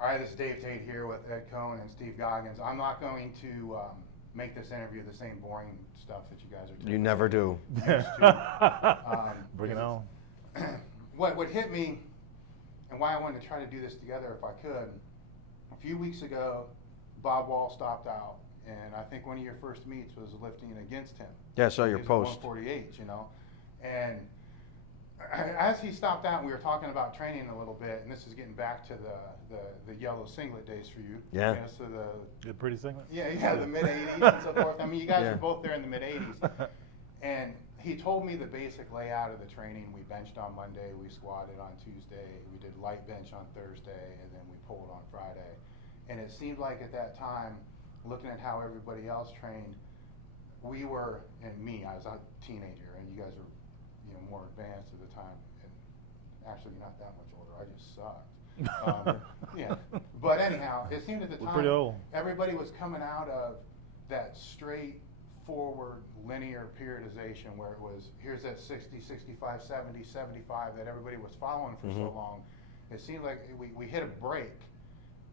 All right, this is Dave Tate here with Ed Coan and Steve Goggins. I'm not going to make this interview the same boring stuff that you guys are doing. You never do. Bring it on. What hit me and why I wanted to try to do this together if I could, a few weeks ago, Bob Wall stopped out, and I think one of your first meets was lifting against him. Yeah, I saw your post. 148, you know, and as he stopped out, we were talking about training a little bit, and this is getting back to the yellow singlet days for you. Yeah. You know, so Good, pretty singlet? yeah, the mid-'80s and so forth. I mean, you guys Yeah. were both there in the mid-'80s. And he told me the basic layout of the training. We benched on Monday, we squatted on Tuesday, we did light bench on Thursday, and then we pulled on Friday. And it seemed like at that time, looking at how everybody else trained, we were, and me, I was a teenager, and you guys were, you know, more advanced at the time. And actually, you're not that much older. I just sucked. Yeah. But anyhow, it seemed at the We're time pretty old. everybody was coming out of that straight forward linear periodization where it was, here's that 60, 65, 70, 75 that everybody was following for so long. It seemed like we hit a break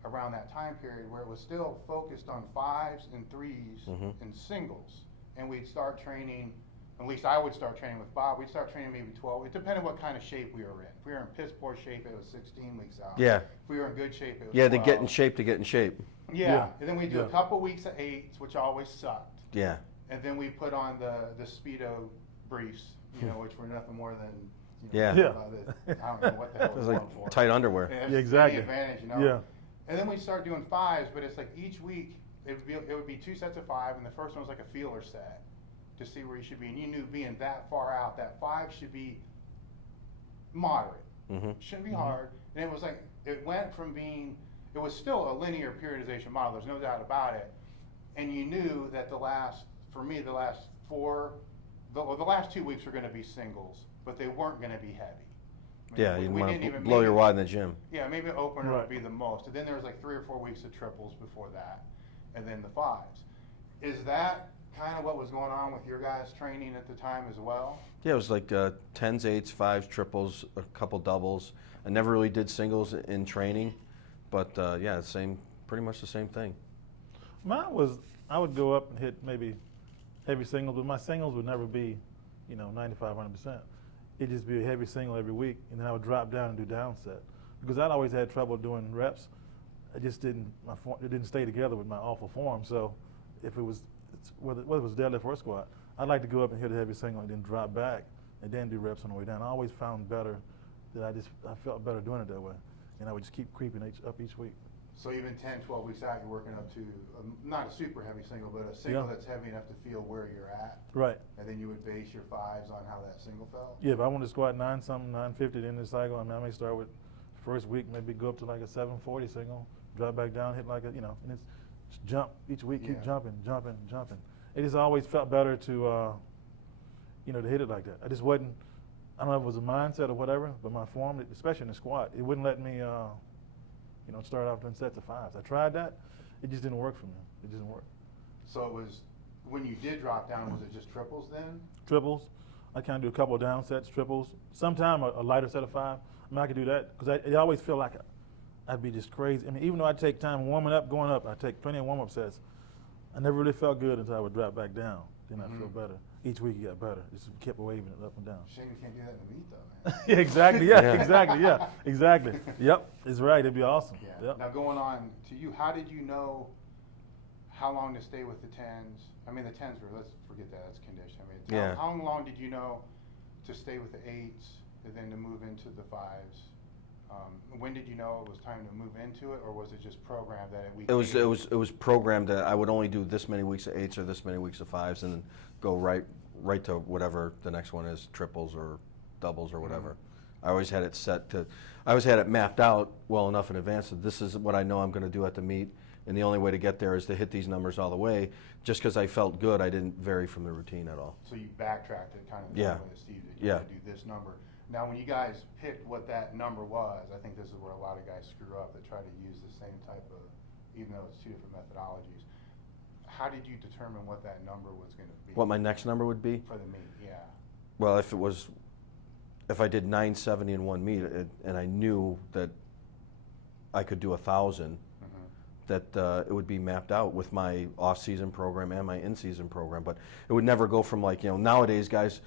around that time period where it was still focused on fives and threes and singles. And we'd start training, at least I would start training with Bob, we'd start training maybe 12. It depended what kind of shape we were in. If we were in piss poor shape, it was 16 weeks out. Yeah. If we were in good shape, it was Yeah, 12. to get in shape, to get in shape. Yeah, Yeah. and then we do a Yeah. couple weeks of eights, which always sucked. Yeah. And then we put on the Speedo briefs, you know, which were nothing more than, you Yeah. know, I don't know what the hell It was it like was for. tight underwear. Yeah, Yeah, exactly. Advantage, you know. Yeah. And then we start doing fives, but it's like each week it would be 2 sets of 5, and the first one was like a feeler set to see where you should be. And you knew being that far out, that 5 should be moderate. Shouldn't be hard. And it was like, it went from being, it was still a linear periodization model, there's no doubt about it. And you knew that for me, the last 2 weeks were gonna be singles, but they weren't gonna be heavy. I mean, Yeah, you we didn't want didn't to even- blow your maybe- wad in the gym. Yeah, maybe opener would Right. be the most. And then there was like 3 or 4 weeks of triples before that, and then the fives. Is that kind of what was going on with your guys' training at the time as well? Yeah, it was like 10s, 8s, 5s, triples, a couple doubles. I never really did singles in training, but yeah, pretty much the same thing. Mine was, I would go up and hit maybe heavy singles, but my singles would never be, 95, 100%. It'd just be a heavy single every week, and then I would drop down and do down set. Because I'd always had trouble doing reps. It just didn't stay together with my awful form. So if it was, whether it was deadlift or squat, I'd like to go up and hit a heavy single and then drop back and then do reps on the way down. I always found better that I felt better doing it that way. And I would just keep creeping up each week. So even 10, 12 weeks out, you're working up to not a super heavy single, but a single Yeah. that's heavy enough to feel where you're at. Right. And then you would base your fives on how that single felt. Yeah, if I want to squat 950 at the end of the cycle, I may start with first week, maybe go up to like a 740 single, drop back down, hit like a, and it's just jump each week, keep Yeah. jumping. It just always felt better to, to hit it like that. I just wasn't, I don't know if it was a mindset or whatever, but my form, especially in the squat, it wouldn't let me, start off doing sets of fives. I tried that, it just didn't work for me. It didn't work. So it was, when you did drop down, was it just triples then? Triples. I kind of do a couple of down sets, triples. Sometime a lighter set of 5. I could do that because I always feel like I'd be just crazy. I mean, even though I take time warming up, going up, I take plenty of warm-up sets. I never really felt good until I would drop back down. Then I'd feel better. Each week you got better. Just kept waving it up and down. Shame you can't do that in the meet though, man. Yeah, exactly. Yeah, exactly. Yeah, exactly. Yep, it's right. It'd be awesome. Yeah. Yep. Now going on to you, how did you know how long to stay with the 10s? I mean, the 10s were, let's forget that, that's condition. I mean, Yeah. how long did you know to stay with the 8s and then to move into the 5s? When did you know it was time to move into it, or was it just programmed that we? It was programmed that I would only do this many weeks of 8s or this many weeks of 5s, and then go right to whatever the next one is, triples or doubles or whatever. I always had it I always had it mapped out well enough in advance that this is what I know I'm going to do at the meet, and the only way to get there is to hit these numbers all the way. Just because I felt good, I didn't vary from the routine at all. So you backtracked it kind of the Yeah. same way that Steve did. You Yeah. had to do this number. Now, when you guys picked what that number was, I think this is where a lot of guys screw up. They try to use the same type of, even though it's 2 different methodologies. How did you determine what that number was going to be? What my next number would be? For the meet, yeah. Well, if I did 970 in one meet, and I knew that I could do 1,000, that it would be mapped out with my off-season program and my in-season program. But it would never go from like, nowadays guys,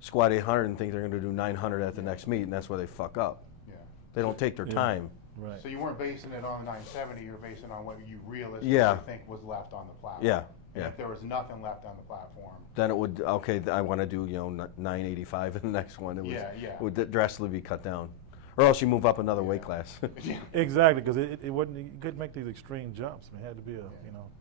squat 800 and think they're going to do 900 at the next meet, and that's where they fuck up. Yeah. They don't take their time. Right. So you weren't basing it on the 970, you were basing it on what you realistically Yeah. think was left on the platform. Yeah. And Yeah. if there was nothing left on the platform. Then it would, okay, I want to do 985 in the next one. It would drastically be cut down, or else you move up another weight class. Exactly, because it wasn't. You couldn't make these extreme jumps. I mean, it had to be a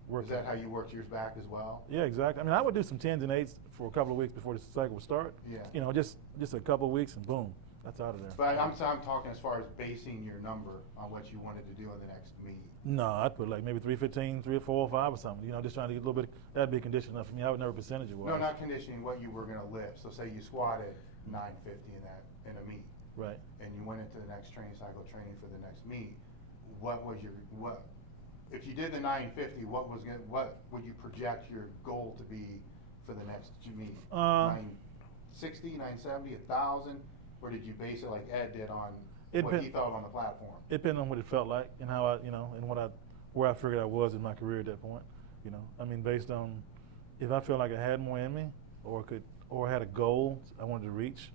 work. Is that how you worked yours back as well? Yeah, exactly. I mean, I would do some 10s and 8s for a couple of weeks before the cycle would start. Yeah. Just a couple of weeks and boom, that's out of there. But I'm talking as far as basing your number on what you wanted to do in the next meet. No, I'd put like maybe 315, 3 or 4 or 5 or something. Just trying to get a little bit. That'd be condition enough for me. I would never percentage it. No, not conditioning what you were going to lift. So say you squatted 950 in a meet. Right. And you went into the next training cycle training for the next meet. What if you did the 950? What would you project your goal to be for the next meet? 960, 970, 1,000, or did you base it like Ed did on what he thought on the platform? It depended on what it felt like and how and where I figured I was in my career at that point. I mean, based on if I felt like I had more in me or had a goal I wanted to reach.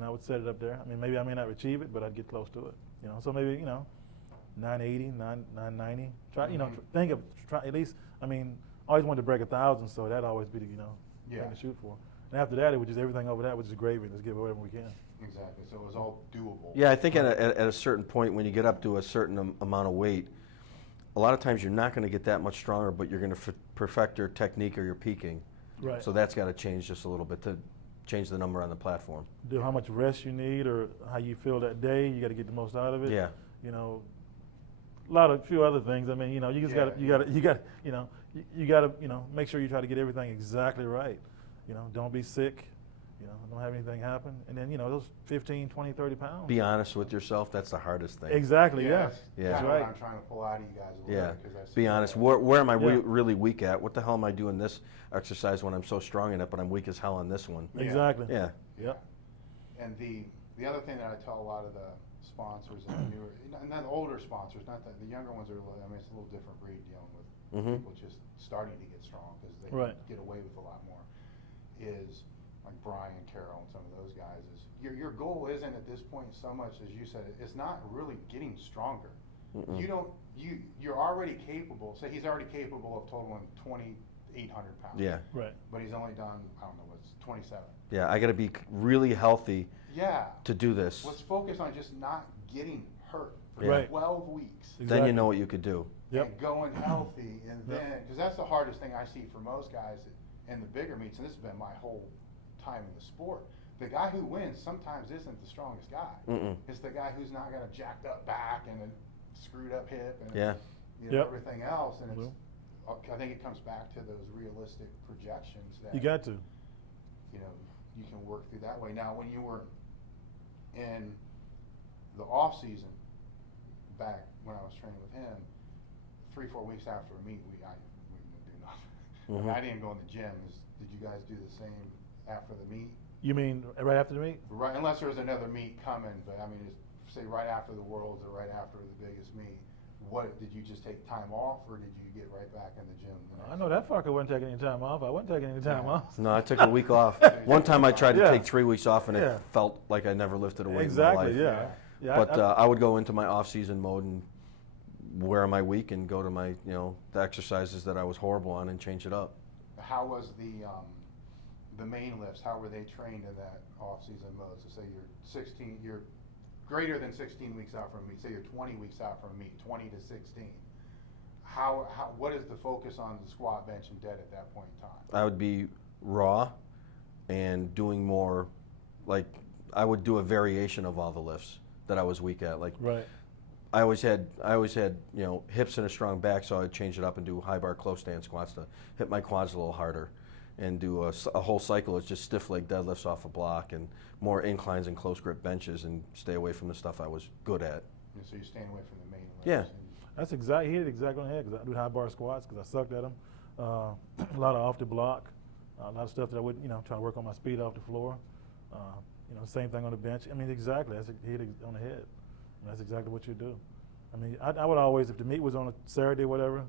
I would set it up there. I mean, maybe I may not achieve it, but I'd get close to it. So maybe 980, 990. Try at least. I mean, I always wanted to break 1,000, so that'd always be the thing to shoot for. And after that, it was just everything over that was just gravy. Let's give whatever we can. Exactly. So it was all doable. Yeah, I think at a certain point when you get up to a certain amount of weight, a lot of times you're not going to get that much stronger, but you're going to perfect your technique or your peaking. Right. So that's got to change just a little bit to change the number on the platform. Do how much rest you need or how you feel that day. You got to get the most out of it. Yeah. A few other things. I mean, you just got to make sure you try to get everything exactly right. Don't be sick. Don't have anything happen. And then, those 15, 20, 30 pounds. Be honest with yourself. That's the hardest thing. Exactly, yeah. That's right. what I'm trying to pull out of you guys a little bit. Be honest. Where am I really weak at? What the hell am I doing this exercise when I'm so strong in it, but I'm weak as hell on this one? Exactly. Yeah. Yep. And the other thing that I tell a lot of the sponsors and the newer, and then the older sponsors, not the younger ones are, it's a little different breed dealing with people just starting to get strong because they can get away with a lot more, is like Brian, Carroll, and some of those guys, is your goal isn't at this point so much as you said, it's not really getting stronger. You're already capable, say he's already capable of totaling 2,800 pounds. Yeah. Right. But he's only done, I don't know, what's 27. Yeah, I got to be really healthy to do this. Let's focus on just not getting hurt for Right. 12 weeks. Exactly. Then you know what you could do. Yep. And going healthy, and then, because that's the hardest thing I see for most guys in the bigger meets, and this has been my whole time in the sport. The guy who wins sometimes isn't the strongest guy. It's the guy who's not got a jacked up back and a screwed up hip and everything else. And it's, I think it comes back to those realistic projections that You got to. You can work through that way. Now, when you were in the off season, back when I was training with him, 3-4 weeks after a meet, we didn't do nothing. I mean, I didn't go in the gym. Did you guys do the same after the meet? You mean right after the meet? Right, unless there was another meet coming. But I mean, say right after the Worlds or right after the biggest meet. What did you just take time off, or did you get right back in the gym? I know that fucker wasn't taking any time off. I wasn't taking any time off. No, I took a week off. One time I tried to take 3 weeks off, and it felt like I never lifted a weight Exactly. in my life. Yeah. But I would go into my off-season mode and where am I weak and go to my, the exercises that I was horrible on and change it up. How was the main lifts? How were they trained in that off-season mode? So say you're greater than 16 weeks out from a meet. Say you're 20 weeks out from a meet, 20 to 16. What is the focus on the squat, bench, and dead at that point in time? I would be raw and doing more, like I would do a variation of all the lifts that I was weak at. Like I always had hips and a strong back, so I'd change it up and do high bar close stand squats to hit my quads a little harder, and do a whole cycle of just stiff leg deadlifts off a block and more inclines and close grip benches, and stay away from the stuff I was good at. And so you're staying away from the main lifts. Yeah. That's exactly, he hit it exactly on the head, because I do high bar squats because I sucked at them. A lot of off the block, a lot of stuff that I would, try to work on my speed off the floor. Same thing on the bench. I mean, exactly, he hit it on the head. That's exactly what you do. I mean, I would always, if the meet was on a Saturday or whatever,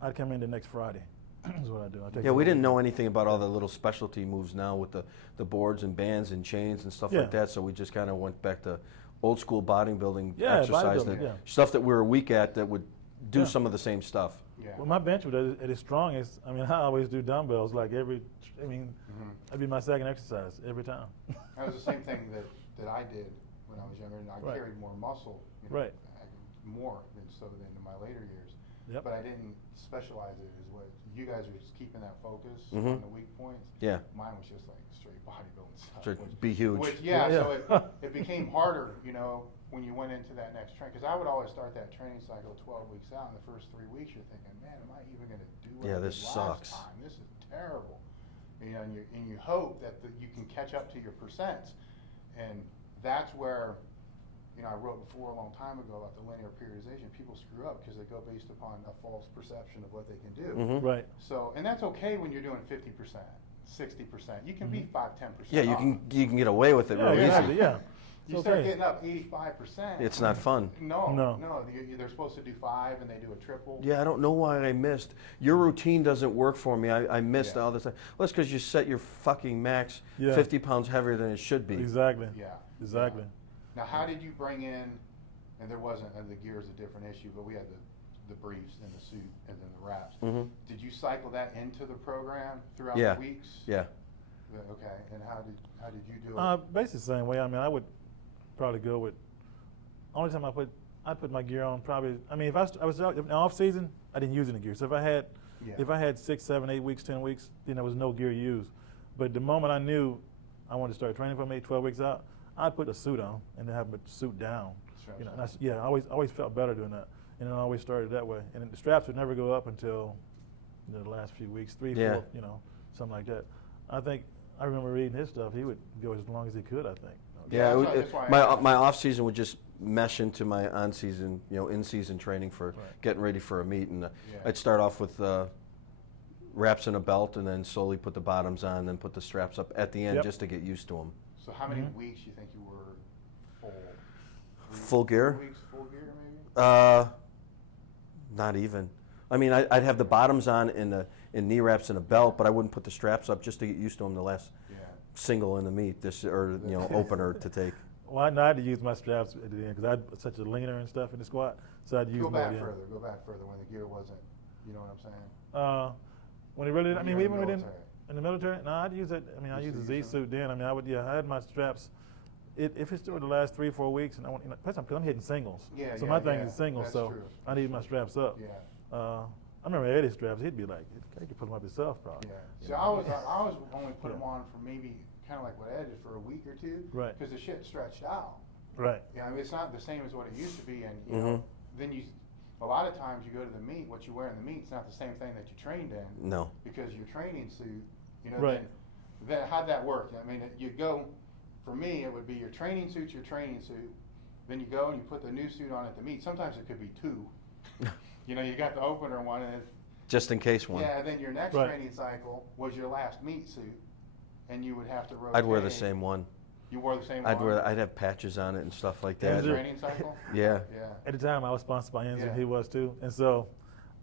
I'd come in the next Friday. That's what I do. Yeah, we didn't know anything about all the little specialty moves now with the boards and bands and chains and stuff like that, so we just kind of went back to old school bodybuilding exercise, stuff that we were weak at that would do some of the same stuff. Yeah. Well, my bench was at its strongest. I mean, I always do dumbbells like that'd be my second exercise every time. That was the same thing that I did when I was younger, and I carried more muscle, more than in my later years. Yep. But I didn't specialize it as what you guys were just keeping that focus on the weak points. Yeah. Mine was just like straight bodybuilding stuff. So be huge. So it became harder, when you went into that next train, because I would always start that training cycle 12 weeks out. In the first 3 weeks, you're thinking, man, am I even going to do what I did this last sucks. time? This is terrible. And you hope that you can catch up to your percents, and that's where. I wrote before a long time ago about the linear periodization. People screw up because they go based upon a false perception of what they can do. Right. So, and that's okay when you're doing 50%, 60%. You can be 5-10%. Yeah, you can get away with it real easy. Yeah. You start getting up 85%. It's not fun. No. They're supposed to do 5 and they do a triple. Yeah, I don't know why I missed. Your routine doesn't work for me. I missed all this time. Well, it's because you set your fucking max 50 pounds heavier than it should be. Exactly. Yeah. Exactly. Now, how did you bring in, and there wasn't, the gear is a different issue, but we had the briefs and the suit and then the wraps. Did you cycle that into the program throughout the weeks? Yeah. Okay, and how did you do it? Basically the same way. I mean, I would probably go with, only time I put my gear on probably, I mean, if I was in off season, I didn't use any gear. So if I had 6, 7, 8 weeks, 10 weeks, then there was no gear used. But the moment I knew I wanted to start training for me 12 weeks out, I'd put a suit on and then have the suit down. I always felt better doing that, and I always started that way. And the straps would never go up until the last few weeks, 3, 4, something like that. I remember reading his stuff. He would go as long as he could, I think. Yeah, my off season would just mesh into my on season, in season training for getting ready for a meet, and I'd start off with wraps and a belt, and then slowly put the bottoms on, then put the straps up at the end just to get used to them. So how many weeks do you think you were full? Full gear? 4 weeks, full gear maybe? Not even. I mean, I'd have the bottoms on in knee wraps and a belt, but I wouldn't put the straps up just to get used to them the last single in the meet, opener to take. Well, I had to use my straps at the end because I had such a leaner and stuff in the squat, so I'd use Go back further when the gear wasn't, you know what I'm saying? When it really, I mean, even within. In the military? No, I'd use it. I mean, I used a Z suit then. I mean, I had my straps. If it's still the last 3, 4 weeks, and I want, because I'm hitting singles. So my thing is singles, so true. I need my straps up. I remember Eddie's straps. He'd be like, you could put them up yourself, probably. Yeah. So I was only put them on for maybe kind of like what Ed did for a week or two. Right. Because the shit stretched out. Right. Yeah, I mean, it's not the same as what it used to be, and then a lot of times you go to the meet, what you wear in the meet's not the same thing that you trained in. No. Because your training suit, then how'd that work? I mean, you go, for me, it would be your training suit, then you go and you put the new suit on at the meet. Sometimes it could be 2. You got the opener one, and it's just in case one. Yeah, and then your next training cycle was your last meet suit, and you would have to rotate. I'd wear the same one. You wore the same one? I'd have patches on it and stuff like that. Training cycle? Yeah. At the time, I was sponsored by Enzer, he was too, and so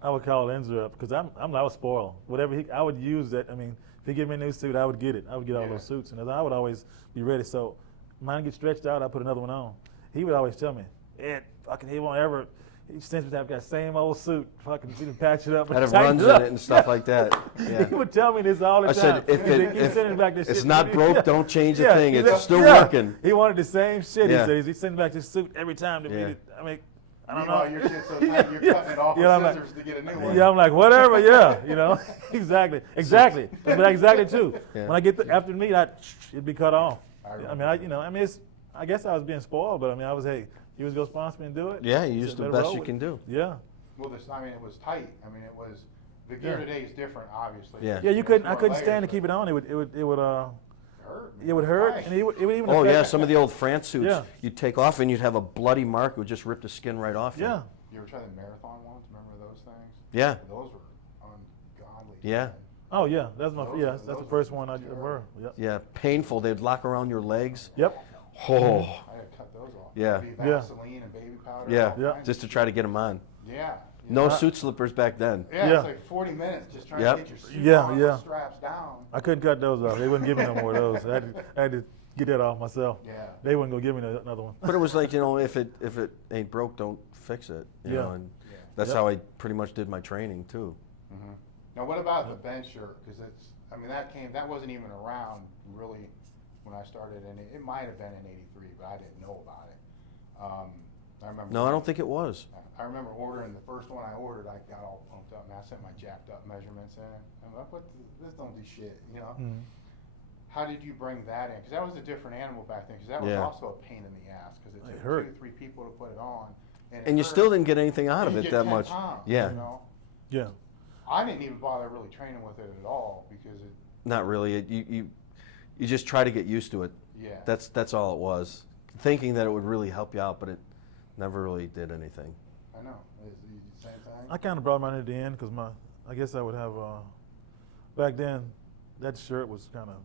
I would call Enzer up because I was spoiled. Whatever I would use that. I mean, if he gave me a new suit, I would get it. I would get all those suits, and I would always be ready. So mine gets stretched out, I put another one on. He would always tell me, Ed, fucking he won't ever. He sends me to have that same old suit, fucking patch it up. I'd have runs in it and stuff like that. Yeah. He would tell me this all the time. I said, if it's not broke, don't change a thing. It's still working. He wanted the same shit. He said he's sending back this suit every time to me. I mean, I don't know. Your shit's so tight, you're cutting it off with scissors to get a new one. Yeah, I'm like, whatever, exactly. But exactly too. When I get after the meet, it'd be cut off. I guess I was being spoiled, but I was, hey, you was gonna sponsor me and do it? Yeah, you used the best you can do. Yeah. Well, it was tight. I mean, it was, the gear today is different, obviously. Yeah. Yeah, I couldn't stand to keep it on. It would hurt, and it would even. Oh yeah, some of the old France suits, you'd take off and you'd have a bloody mark. It would just rip the skin right off. Yeah. You ever try the marathon ones? Remember those things? Yeah. Those were ungodly. Yeah. Oh yeah, that's the first one I wore. Yep. Yeah, painful. They'd lock around your legs. Yep. Oh. I had to cut those off. Yeah. Be Yeah. Vaseline and baby powder. Yeah, all Yeah. kinds just of to try to shit. get them on. Yeah. No Yeah. suit slippers back then. Yeah, Yeah. it's like 40 minutes just trying Yep. to get your suit Yeah, on yeah. with straps down. I couldn't cut those off. They wouldn't give me no more of those. I had to get that off myself. Yeah. They wouldn't go give me another one. But it was like, if it ain't broke, don't fix it. You Yeah. know, and Yeah. that's Yep. how I pretty much did my training too. hmm Now, what about the bench shirt? Because that wasn't even around really when I started, and it might have been in '83, but I didn't know about it. I remember. No, I don't think it was. I remember ordering the first one I ordered. I got all pumped up, and I sent my jacked up measurements in. I'm like, this don't do shit, you know? Mhm. How did you bring that in? Because that was a different animal back then. Because that was Yeah. also a pain in the ass. Because it It took hurt. 2 to 3 people to put it on. It And you hurt. still didn't get anything out of You it get that 10 much. pounds, Yeah. You know? Yeah. I didn't even bother really training with it at all because it. Not really. You just try to get used to it. Yeah. That's all it was. Thinking that it would really help you out, but it never really did anything. I know. It's the same thing. I kind of brought mine at the end because I guess I would have, back then, that shirt was kind of,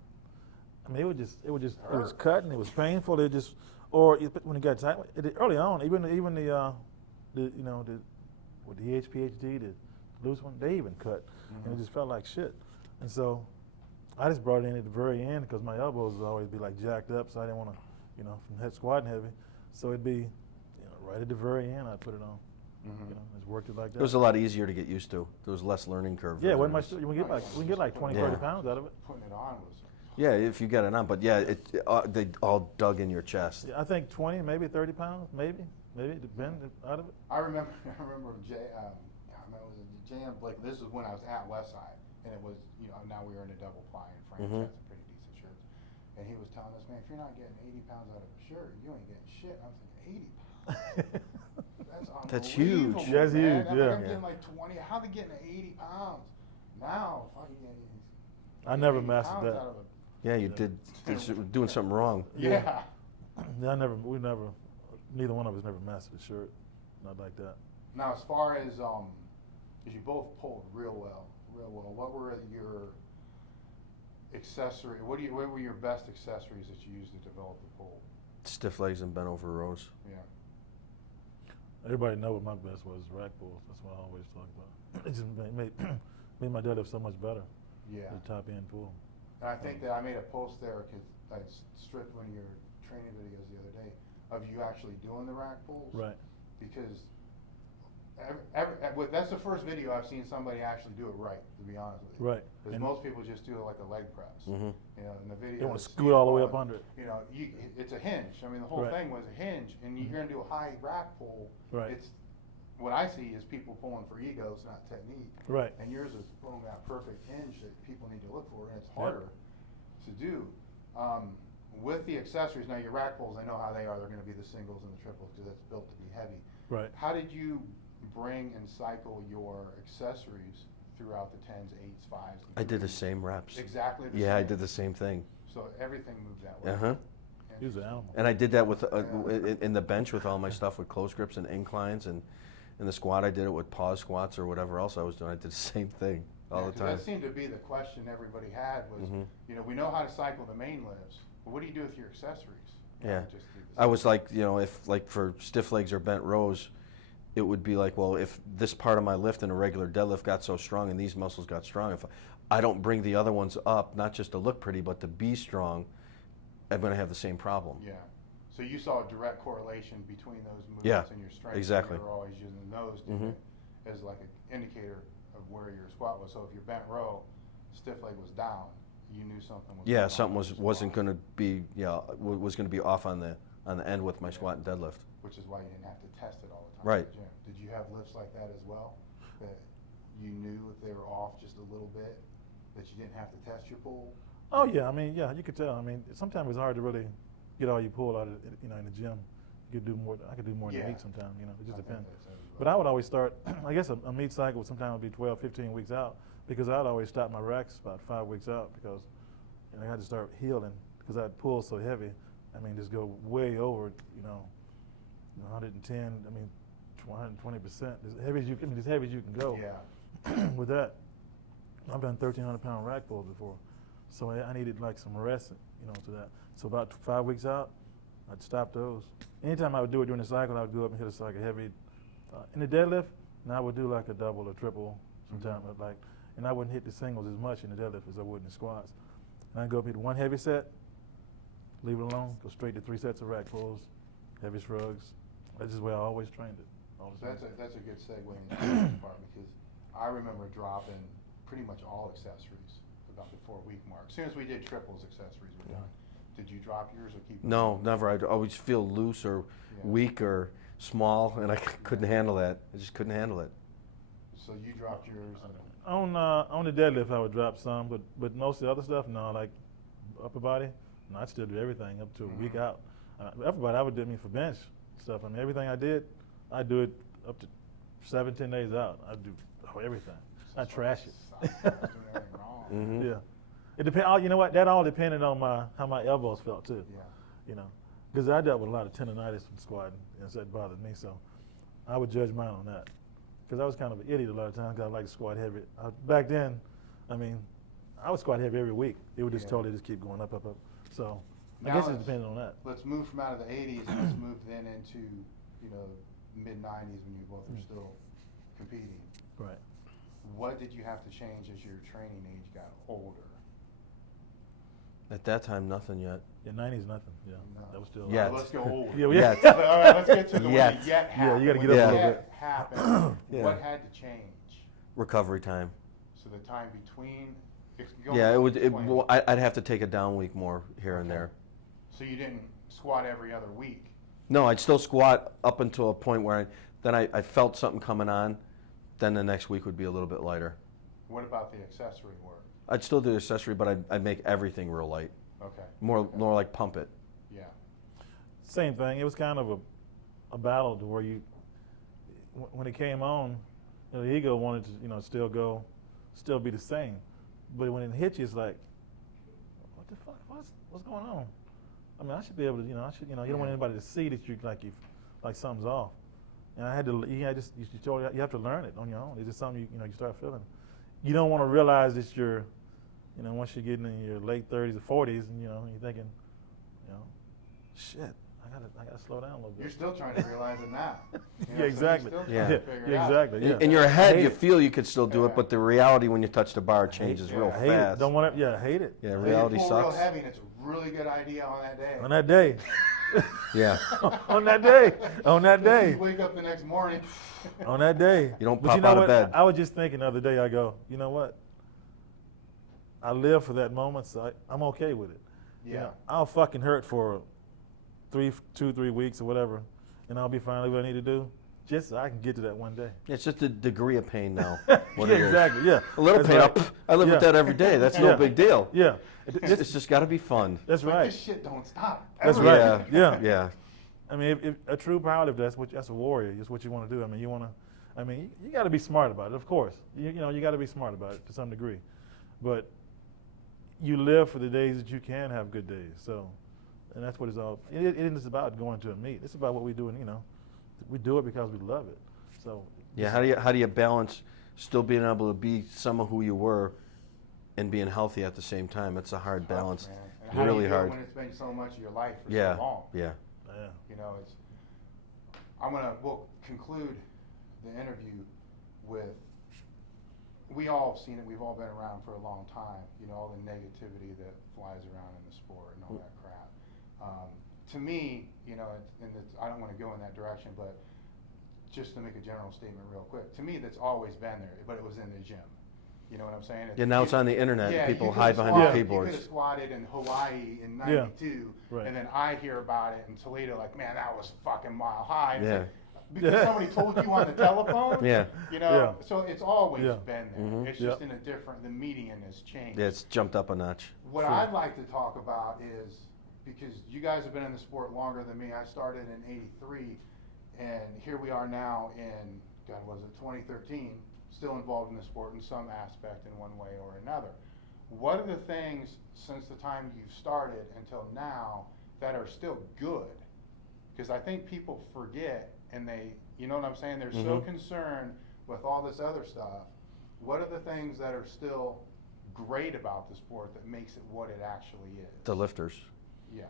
I mean, it was cutting, it was painful, when it got tight, early on, even the HPHD, the loose one, they even cut, and it just felt like shit. And so I just brought it in at the very end because my elbows would always be like jacked up, so I didn't want to, from head squatting heavy. So it'd be, right at the very end, I'd put it on. Just worked it like that. It was a lot easier to get used to. There was less learning curve. Yeah, there. when we get like 20, 30 Yeah. pounds out of it. Putting it on was. Yeah, if you got it on, but yeah, they all dug in your chest. Yeah, I think 20, maybe 30 pounds, maybe it depends out of it. I remember Jay. It was a jam. Like this is when I was at Westside, and it was now we were in a double ply, and Frank Mhm. had some pretty decent shirts, and he was telling us, man, if you're not getting 80 pounds out of a shirt, you ain't getting shit. I'm thinking 80 pounds. That's huge. unbelievable, That's man. huge, I'm yeah. like, I'm getting like 20. How they getting to 80 pounds? Now, fucking. I never 80 mastered pounds that. out of a- Yeah, you did doing something wrong. Yeah. Yeah, neither one of us never mastered a shirt, not like that. Now, as far as you both pulled real well. What were your accessory? What were your best accessories that you used to develop the pull? Stiff legs and bent over rows. Yeah. Everybody know what my best was, rack pulls. That's what I always talk about. It just made my deadlift so much better. Yeah. The top end pull. And I think that I made a post there because I stripped one of your training videos the other day of you actually doing the rack pulls. Right. Because that's the first video I've seen somebody actually do it right, to be honest with you. Right. Because And most people just do it like a leg press. Mhm. In the video. they want that to scoot all the way Steve up under it. It's a hinge. I mean, the whole Right. thing was a hinge, and you're going to do a high rack pull. Right. It's what I see is people pulling for egos, not technique. Right. And yours is pulling that perfect hinge that people need to look for, and it's harder to do. With the accessories, now your rack pulls, I know how they are. They're going to be the singles and the triples because it's built to be heavy. Right. How did you bring and cycle your accessories throughout the 10s, 8s, 5s? I did the 3s? same reps. Exactly the same. Yeah, I did the same thing. So everything moved that way. Uh-huh. He was an animal. And I did that with in the bench with all my stuff with close grips and inclines, and in the squat I did it with pause squats or whatever else I was doing. I did the same thing all Yeah, the 'cause time. That seemed to be the question everybody had was, Mhm. we know how to cycle the main lifts, but what do you do with your accessories? Yeah. Just do the I was like, if like for stiff legs or bent rows, it would be like, well, if this part of my lift in a regular deadlift got so strong and these muscles got strong, if I don't bring the other ones up, not just to look pretty, but to be strong, I'm going to have the same problem. Yeah. So you saw a direct correlation between those movements Yeah, and your strength. exactly. You were always using those Mhm. as like an indicator of where your squat was. So if your bent row, stiff leg was down, you knew something was Yeah, going on something with your wasn't squat, going to be was going to be off on the end with my squat and deadlift. which is why you didn't have to test it all the time Right. at the gym. Did you have lifts like that as well? That you knew if they were off just a little bit, that you didn't have to test your pull? Oh yeah, I mean, yeah, you could tell. I mean, sometimes it's hard to really get all you pull out of in the gym. You could do more. I could do more in Yeah. the meet sometimes. It just I think depends. that's it as But well. I would always start. I guess a meet cycle sometimes would be 12, 15 weeks out because I'd always stop my racks about 5 weeks out because I had to start healing because I'd pull so heavy. I mean, just go way over. 110. I mean, 120%. As heavy as you can. As heavy as you can go. Yeah. With that, I've done 1,300-pound rack pulls before, so I needed like some rest, to that. So about 5 weeks out, I'd stop those. Anytime I would do it during the cycle, I would go up and hit a cycle heavy. In the deadlift, now I would do like a double or triple sometime, and I wouldn't hit the singles as much in the deadlift as I would in the squats. And I'd go up hit one heavy set, leave it alone, go straight to 3 sets of rack pulls, heavy shrugs. That's just the way I always trained it. All the time. That's a good segue into the next part, because I remember dropping pretty much all accessories about the 4-week mark. As soon as we did triples, accessories were done. Did you drop yours or keep them? No, never. I'd always feel loose or weak or small, and I couldn't handle that. I just couldn't handle it. So you dropped yours. On the deadlift, I would drop some, but most of the other stuff, no, like upper body, no, I'd still do everything up to a week out. Upper body, I would do for bench stuff. I mean, everything I did, I'd do it up to 7-10 days out. I'd do everything. I'd trash it. Mm-hmm. Yeah. It depend. You know what? That all depended on how my elbows felt too. Yeah. You know, because I dealt with a lot of tendonitis from squatting, and so that bothered me. So I would judge mine on that. Because I was kind of an idiot a lot of times. Because I like to squat heavy. Back then, I mean, I would squat heavy every week. It would just totally just keep going up. So I guess it depended on that. Let's move from out of the 80s and let's move then into, mid-90s when you both are still competing. Right. What did you have to change as your training age got older? At that time, nothing yet. Yeah, 90s nothing. Yeah, No. that was still. Yeah. All right, let's go older. Yeah. Yet. All right, let's get to the one Yet. that yet happened. you gotta get When up a the little yet bit. happened. Yeah. What had to change? Recovery time. So the time between. Yeah, it would. Explain. I'd have to take a down week more here and Okay. there. So you didn't squat every other week. No, I'd still squat up until a point where I felt something coming on. Then the next week would be a little bit lighter. What about the accessory work? I'd still do accessory, but I'd make everything real light. Okay. More like pump it. Yeah. Same thing. It was kind of a battle to where when it came on, the ego wanted to, still be the same. But when it hits you, it's like, what the fuck? What's going on? I mean, I should be able to, you don't want anybody to see that you like something's off. And I had to, you have to learn it on your own. It's just something you start feeling. You don't want to realize that you're, once you're getting in your late 30s or 40s, and you're thinking, shit, I gotta slow down a little bit. You're still trying to realize it now. Yeah, exactly. Exactly. Yeah. In your head, you it. feel you could still do Yeah. it, but the reality when you touch the bar changes real I hate fast. it. Don't want to. Yeah, I hate it. Yeah, If reality you pull sucks. real heavy, and it's a really good idea on that day. On that day. Yeah. On that day. On that day. You wake up the next morning. On that day. You don't But pop you know out of what? bed. I was just thinking the other day, I go, you know what? I live for that moment, so I'm okay with it. Yeah. I'll fucking hurt for 3 weeks or whatever, and I'll be fine with what I need to do, just so I can get to that one day. It's just a degree of pain now. What Yeah, it is. exactly, yeah. A little That's pain. right. I live with Yeah. that every day. That's no Yeah. big deal. Yeah. It's just got to be fun. That's Like, right. this shit don't stop. That's ever. right. Yeah. Yeah. Yeah. I mean, if a true powerlifter, that's a warrior. It's what you want to do. I mean, you got to be smart about it, of course. You got to be smart about it to some degree. But you live for the days that you can have good days. So, and that's what it's all. It isn't about going to a meet. It's about what we do, and we do it because we love it. So. Yeah. How do you balance still being able to be some of who you were and being healthy at the same time? It's a hard balance. Man. And how do Really you do it hard. when it's been so much of your life for Yeah. so long. Yeah. Yeah. We'll conclude the interview with, we all have seen it, we've all been around for a long time, all the negativity that flies around in the sport and all that crap. To me, I don't want to go in that direction, but just to make a general statement real quick, to me that's always been there, but it was in the gym. You know what I'm saying? Yeah, now it's on the internet. Yeah, People you hide could've behind their squatted- You keyboards. could have squatted in Hawaii in Yeah. '92, Right. and then I hear about it in Toledo, like, man, that was fucking mile high. And it's Yeah. like, because somebody told you on the telephone. Yeah. Yeah. So it's always Yeah. been there. Mhm. It's Yeah. just in a different. The median has changed. Yeah, it's jumped up a notch. What Sure. I'd like to talk about is, because you guys have been in the sport longer than me. I started in '83, and here we are now in, God, was it 2013, still involved in the sport in some aspect in one way or another. What are the things since the time you've started until now that are still good? Because I think people forget, and you know what I'm saying? They're so Mhm. concerned with all this other stuff. What are the things that are still great about the sport that makes it what it actually is? The lifters. Yeah.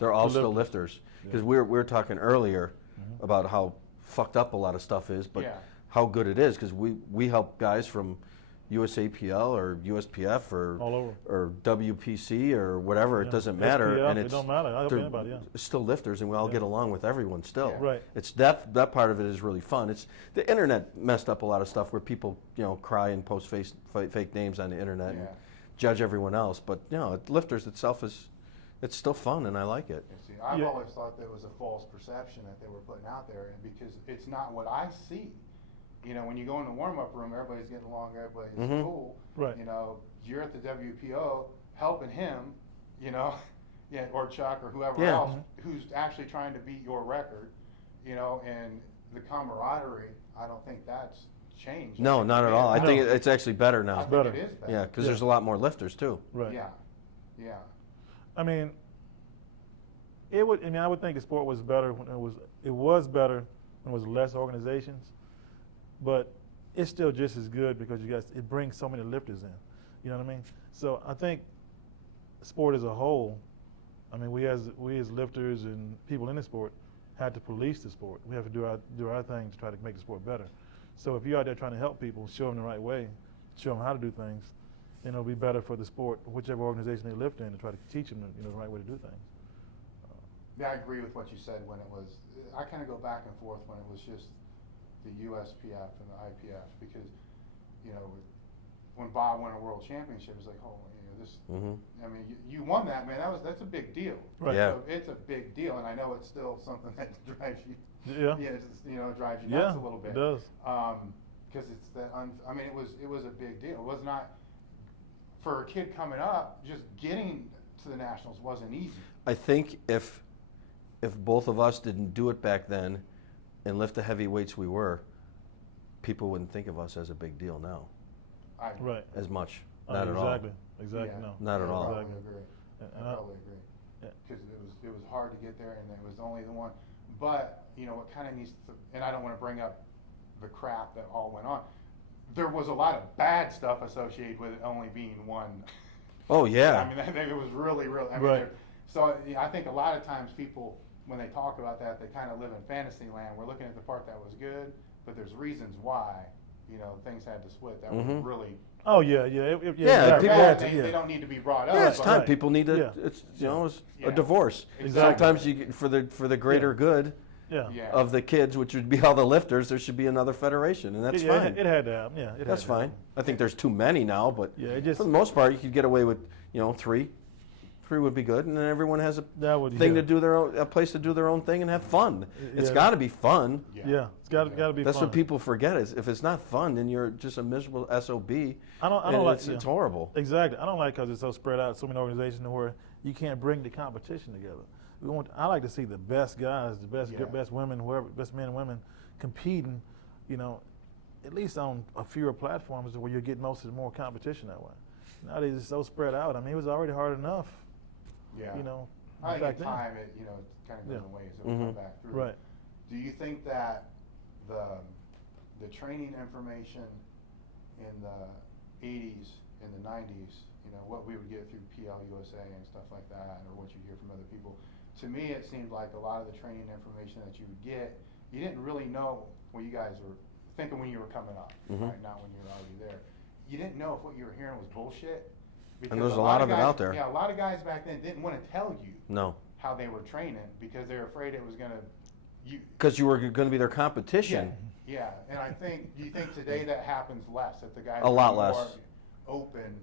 They're all The still lifters. lifters. Because Yeah. we were talking earlier about how fucked up a lot of stuff is, but Yeah. how good it is. Because we help guys from USAPL or USPF All over. or WPC or whatever. Yeah. It doesn't matter. SPF, And it it's don't matter. I help they're anybody, yeah. still lifters, and we all Yeah. get along with everyone still. Yeah. Right. It's that part of it is really fun. It's the internet messed up a lot of stuff where people cry and post fake names on the internet and Yeah. judge everyone else. But lifters itself it's still fun, and I like it. And see, I've Yeah. always thought there was a false perception that they were putting out there, and because it's not what I see. When you go in the warm-up room, everybody's getting along, everybody's Mhm. cool. Right. You're at the WPO helping him, yeah, or Chuck or whoever Yeah. else who's actually trying to beat your record, and the camaraderie. I don't think that's changed. No, not at all. I No. think it's actually better I now. think better. it is better. Yeah, because Yeah. there's a lot more lifters too. Right. Yeah. Yeah. I mean, I would think the sport was better when it was better when it was less organizations, but it's still just as good because it brings so many lifters in. You know what I mean? So I think sport as a whole, I mean, we as lifters and people in the sport had to police the sport. We have to do our thing to try to make the sport better. So if you're out there trying to help people, show them the right way, show them how to do things, then it'll be better for the sport, whichever organization they lift in, to try to teach them the right way to do things. Yeah, I agree with what you said when it was. I kind of go back and forth when it was just the USPF and the IPF because, when Bob won a world championship, it was like, oh, this. Mhm. I mean, you won that, man. That's a big deal. Right. Yeah. So it's a big deal, and I know it's still something that drives you. Yeah. Yeah, it drives you Yeah, nuts a little bit. it does. Because it's that. I mean, it was a big deal. It was not for a kid coming up. Just getting to the nationals wasn't easy. I think if both of us didn't do it back then and lift the heavy weights we were, people wouldn't think of us as a big deal now Right. as much. Oh, Not at all. Exactly. Yeah. No. Not at I all. probably Exactly. agree. And I I- probably agree. Yeah. Because it was hard to get there, and it was only the one. But what kind of needs to, and I don't want to bring up the crap that all went on. There was a lot of bad stuff associated with it only being one. Oh yeah. I mean, it was really. I mean, Right. so I think a lot of times people, when they talk about that, they kind of live in fantasy land. We're looking at the part that was good, but there's reasons why, things had to split. That Mhm. was really. Oh yeah. Yeah, exactly. people- Had They, to, they don't need to be brought up. Yeah, it's but- time. Right. People need to. Yeah. It's it's Yeah. a divorce. Exactly. Sometimes for the greater Yeah. good Yeah. Yeah. of the kids, which would be all the lifters, there should be another federation, and that's Yeah, fine. It had to happen. Yeah. It That's had to fine. happen. I think there's too many now, but Yeah, it just- for the most part, you could get away with three. Three would be good, and then everyone has a That would thing yeah. to do a place to do their own thing and have fun. It's Yeah. got to be fun. Yeah. It's got to be. That's fun. what people forget is if it's not fun, then you're just a miserable SOB. I don't and like. it's horrible. Exactly. I don't like because it's so spread out, so many organizations where you can't bring the competition together. I like to see the best guys, the best Yeah. best women, whoever, best men and women competing. At least on a fewer platforms where you're getting more competition that way. Nowadays it's so spread out. I mean, it was already hard enough. Yeah. back I think in then. time it kind of goes Yeah. in waves. It will come Mhm. back through. Right. Do you think that the training information in the 80s, in the 90s, what we would get through PL USA and stuff like that, or what you hear from other people, to me it seemed like a lot of the training information that you would get, you didn't really know what you guys were thinking when you were coming up, Mhm. right? Not when you were already there. You didn't know if what you were hearing was bullshit. Because there's a lot of it guys, out there. Yeah, a lot of guys back then didn't want to tell you No, how they were training because they were afraid it was going to. because you were going to be their competition. Yeah, and do you think today that happens less? That the guys A lot are more less. open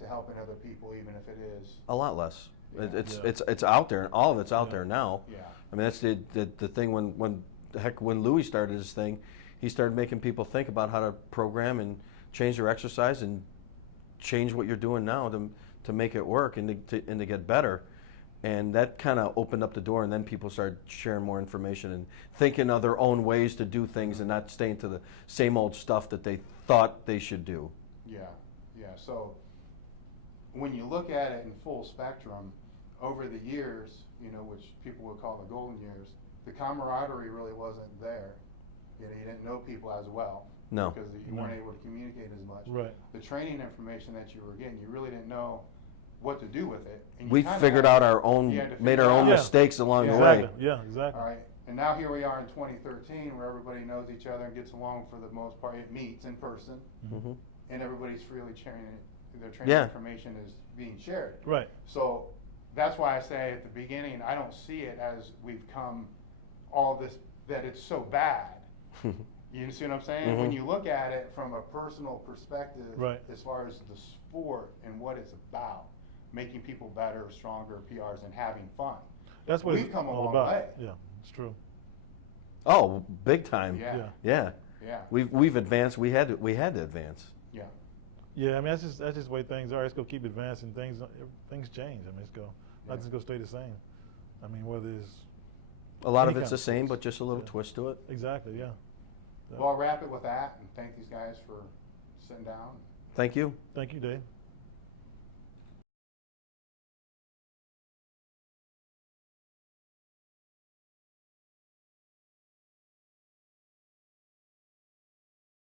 to helping other people, even if it is. A lot less. Yeah. It's out there, and all of it's out Yeah. there now. Yeah. I mean, that's the thing when Louis started his thing, he started making people think about how to program and change their exercise and change what you're doing now to make it work and to get better. And that kind of opened up the door, and then people started sharing more information and thinking of their own ways to do things and not staying to the same old stuff that they thought they should do. Yeah, yeah. So when you look at it in full spectrum, over the years, which people would call the golden years, the camaraderie really wasn't there. You didn't know people as well. No. Because you weren't able to communicate as much. Right. The training information that you were getting, you really didn't know what to do with it. And you We kinda figured have- out our own, you had to made figure our it own out. Yeah. mistakes along the Exactly. way. Yeah, exactly. All right, and now here we are in 2013, where everybody knows each other and gets along for the most part. It meets in person, Mhm. and everybody's freely sharing it. Their training Yeah. information is being shared. Right. So that's why I say at the beginning, I don't see it as we've come all this, that it's so bad. You see what I'm saying? When Mhm. you look at it from a personal perspective, Right. as far as the sport and what it's about, making people better, stronger, PRs, and having fun. That's what We've it's come a all long about. way. Yeah, it's true. Oh, big time. Yeah, Yeah. Yeah. yeah, We've advanced. We had to advance. yeah. Yeah, I mean that's just the way things are. It's gonna keep advancing. Things change. I mean, Yeah. nothing's gonna stay the same. I mean, whether it's A lot of Any it's kind the of same, sports. but just a little Yeah. twist to it. exactly, yeah. Well, I'll wrap it with that, and thank these guys for sitting down. Thank you. Thank you, Dave.